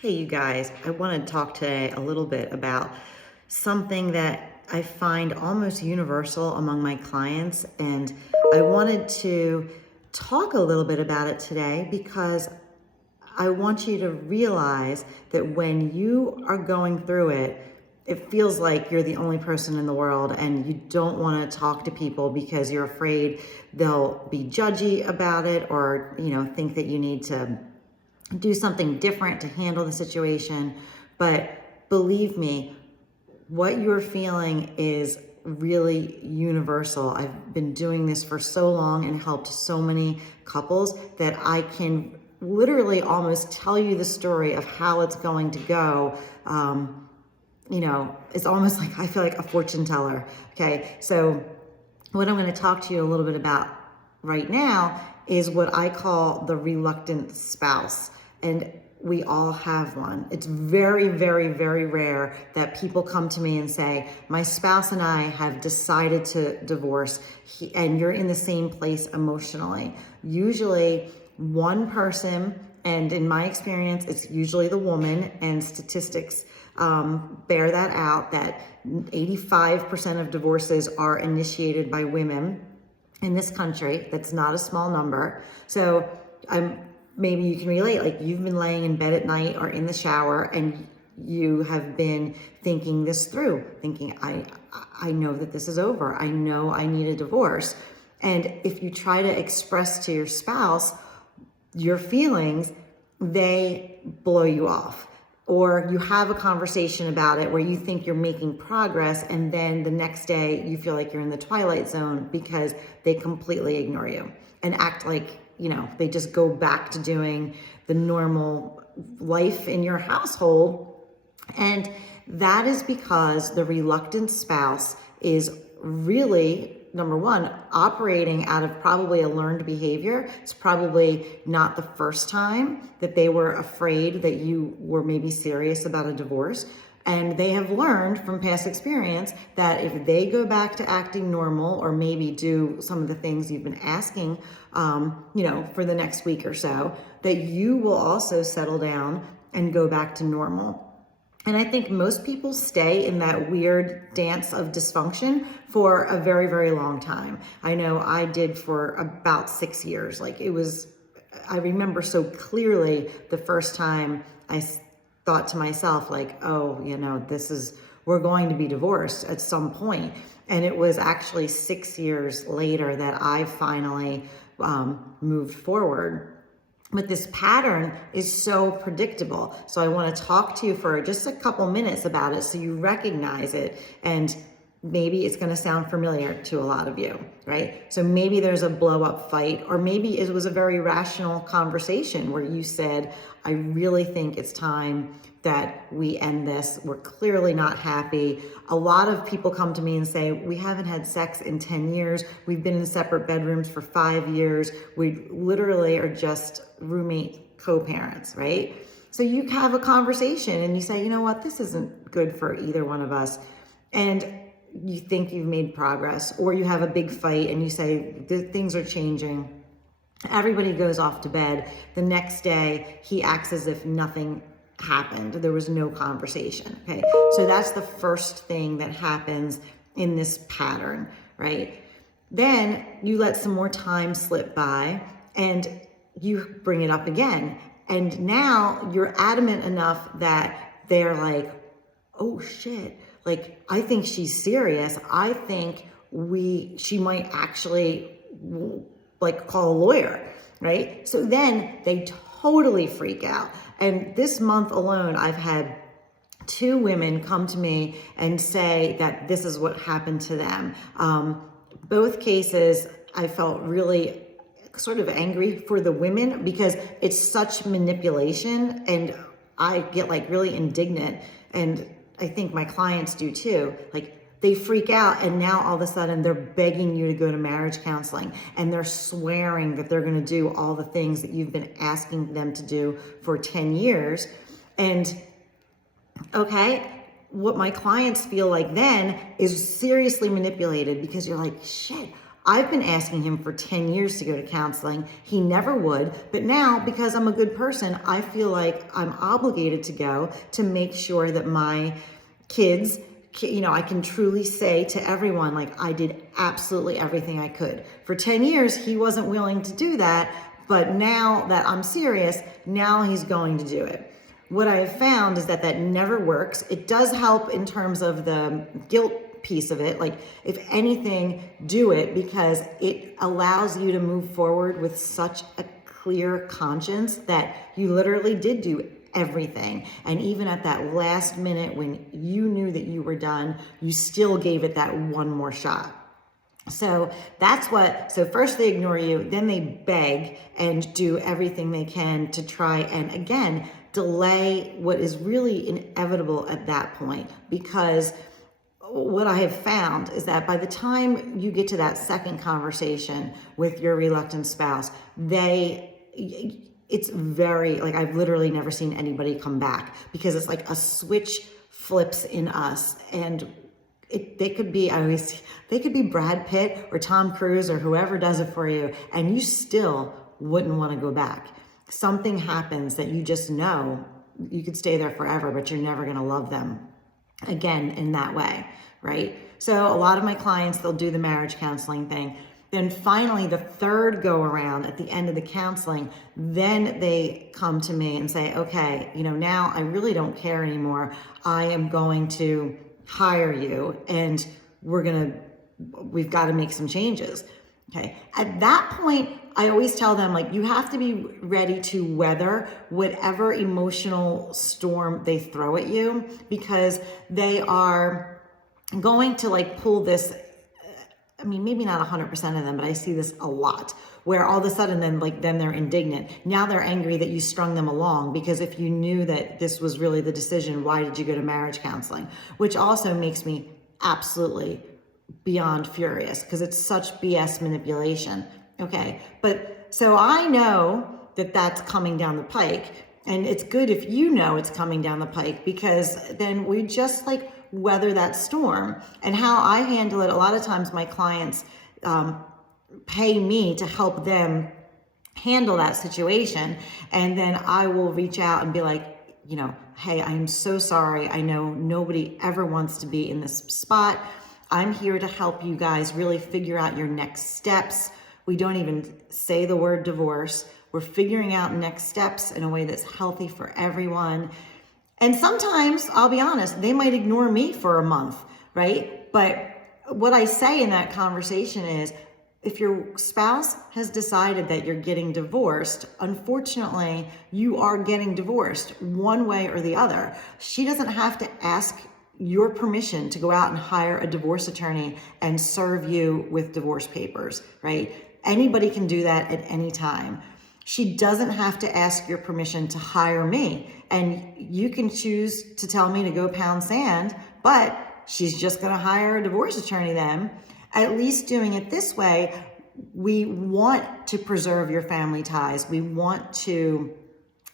Hey, you guys, I want to talk today a little bit about something that I find almost universal among my clients. And I wanted to talk a little bit about it today because I want you to realize that when you are going through it, it feels like you're the only person in the world and you don't want to talk to people because you're afraid they'll be judgy about it or, think that you need to do something different to handle the situation. But believe me, what you're feeling is really universal. I've been doing this for so long and helped so many couples that I can literally almost tell you the story of how it's going to go. It's almost like I feel like a fortune teller. Okay, so what I'm going to talk to you a little bit about right now is what I call the reluctant spouse. And we all have one. It's very, very, very rare that people come to me and say, my spouse and I have decided to divorce, and you're in the same place emotionally. Usually one person, and in my experience, it's usually the woman, and statistics bear that out, that 85% of divorces are initiated by women in this country. That's not a small number. So maybe you can relate, like you've been laying in bed at night or in the shower and you have been thinking this through, thinking, I know that this is over. I know I need a divorce. And if you try to express to your spouse your feelings, they blow you off. Or you have a conversation about it where you think you're making progress, and then the next day you feel like you're in the twilight zone because they completely ignore you and act like, they just go back to doing the normal life in your household. And that is because the reluctant spouse is really, number one, operating out of probably a learned behavior. It's probably not the first time that they were afraid that you were maybe serious about a divorce. And they have learned from past experience that if they go back to acting normal or maybe do some of the things you've been asking, for the next week or so, that you will also settle down and go back to normal. And I think most people stay in that weird dance of dysfunction for a very, very long time. I know I did for about 6 years. I remember so clearly the first time I thought to myself, we're going to be divorced at some point. And it was actually 6 years later that I finally moved forward. But this pattern is so predictable. So I want to talk to you for just a couple minutes about it so you recognize it. And maybe it's going to sound familiar to a lot of you, right? So maybe there's a blow up fight, or maybe it was a very rational conversation where you said, I really think it's time that we end this. We're clearly not happy. A lot of people come to me and say, we haven't had sex in 10 years. We've been in separate bedrooms for 5 years. We literally are just roommate co-parents, right? So you have a conversation and you say, you know what, this isn't good for either one of us. And you think you've made progress, or you have a big fight and you say, things are changing. Everybody goes off to bed. The next day, he acts as if nothing happened. There was no conversation. Okay. So that's the first thing that happens in this pattern, right? Then you let some more time slip by and you bring it up again. And now you're adamant enough that they're like, oh shit, I think she's serious. I think she might actually call a lawyer, right? So then they totally freak out. And this month alone, I've had 2 women come to me and say that this is what happened to them. Both cases, I felt really sort of angry for the women because it's such manipulation, and I get really indignant, and I think my clients do too. They freak out, and now all of a sudden they're begging you to go to marriage counseling, and they're swearing that they're going to do all the things that you've been asking them to do for 10 years. And okay, what my clients feel like then is seriously manipulated, because you're like, shit, I've been asking him for 10 years to go to counseling. He never would, but now because I'm a good person, I feel like I'm obligated to go to make sure that my kids, I can truly say to everyone, like, I did absolutely everything I could. For 10 years, he wasn't willing to do that, but now that I'm serious, now he's going to do it. What I have found is that never works. It does help in terms of the guilt piece of it. Like, if anything, do it, because it allows you to move forward with such a clear conscience that you literally did do everything. And even at that last minute when you knew that you were done, you still gave it that one more shot. So so first they ignore you, then they beg and do everything they can to try and, again, delay what is really inevitable at that point. Because what I have found is that by the time you get to that second conversation with your reluctant spouse, it's very, like, I've literally never seen anybody come back, because it's like a switch flips in us, and they could be Brad Pitt or Tom Cruise or whoever does it for you, and you still wouldn't want to go back. Something happens that you just know you could stay there forever, but you're never going to love them again in that way, right? So a lot of my clients, they'll do the marriage counseling thing. Then finally, the third go around at the end of the counseling, then they come to me and say, okay, now I really don't care anymore. I am going to hire you, and we've got to make some changes. Okay. At that point, I always tell them, like, you have to be ready to weather whatever emotional storm they throw at you, because they are going to, like, pull this. I mean, maybe not 100% of them, but I see this a lot, where all of a sudden then they're indignant. Now they're angry that you strung them along, because if you knew that this was really the decision, why did you go to marriage counseling? Which also makes me absolutely beyond furious, because it's such BS manipulation. Okay. But so I know that that's coming down the pike, and it's good if you know it's coming down the pike, because then we just, like, weather that storm. And how I handle it, a lot of times my clients pay me to help them handle that situation. And then I will reach out and be like, hey, I'm so sorry. I know nobody ever wants to be in this spot. I'm here to help you guys really figure out your next steps. We don't even say the word divorce. We're figuring out next steps in a way that's healthy for everyone. And sometimes, I'll be honest, they might ignore me for a month, right? But what I say in that conversation is, if your spouse has decided that you're getting divorced, unfortunately, you are getting divorced one way or the other. She doesn't have to ask your permission to go out and hire a divorce attorney and serve you with divorce papers, right? Anybody can do that at any time. She doesn't have to ask your permission to hire me. And you can choose to tell me to go pound sand, but she's just going to hire a divorce attorney then. At least doing it this way, we want to preserve your family ties. We want to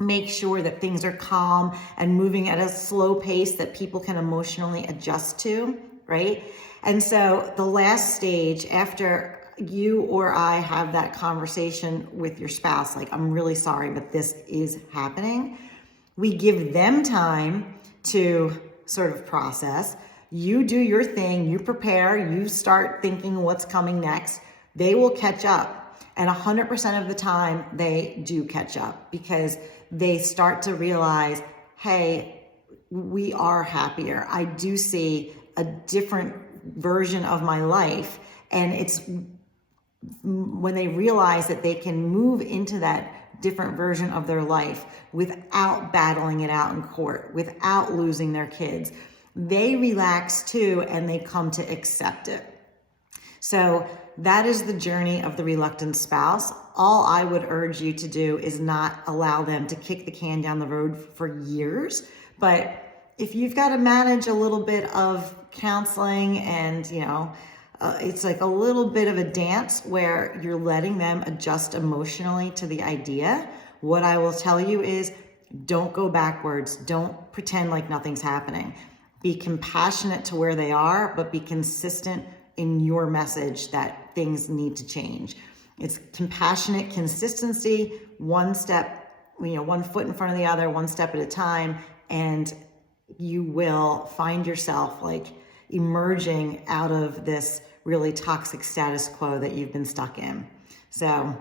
make sure that things are calm and moving at a slow pace that people can emotionally adjust to, right? And so the last stage, after you or I have that conversation with your spouse, like, I'm really sorry, but this is happening, we give them time to sort of process. You do your thing, you prepare, you start thinking what's coming next. They will catch up. And 100% of the time, they do catch up, because they start to realize, hey, we are happier. I do see a different version of my life. And it's when they realize that they can move into that different version of their life without battling it out in court, without losing their kids, they relax too, and they come to accept it. So that is the journey of the reluctant spouse. All I would urge you to do is not allow them to kick the can down the road for years. But if you've got to manage a little bit of counseling and, it's like a little bit of a dance where you're letting them adjust emotionally to the idea, what I will tell you is, don't go backwards. Don't pretend like nothing's happening. Be compassionate to where they are, but be consistent in your message that things need to change. It's compassionate consistency, one step, one foot in front of the other, one step at a time, and you will find yourself like emerging out of this really toxic status quo that you've been stuck in. So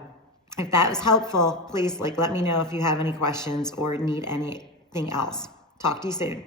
if that was helpful, please let me know if you have any questions or need anything else. Talk to you soon.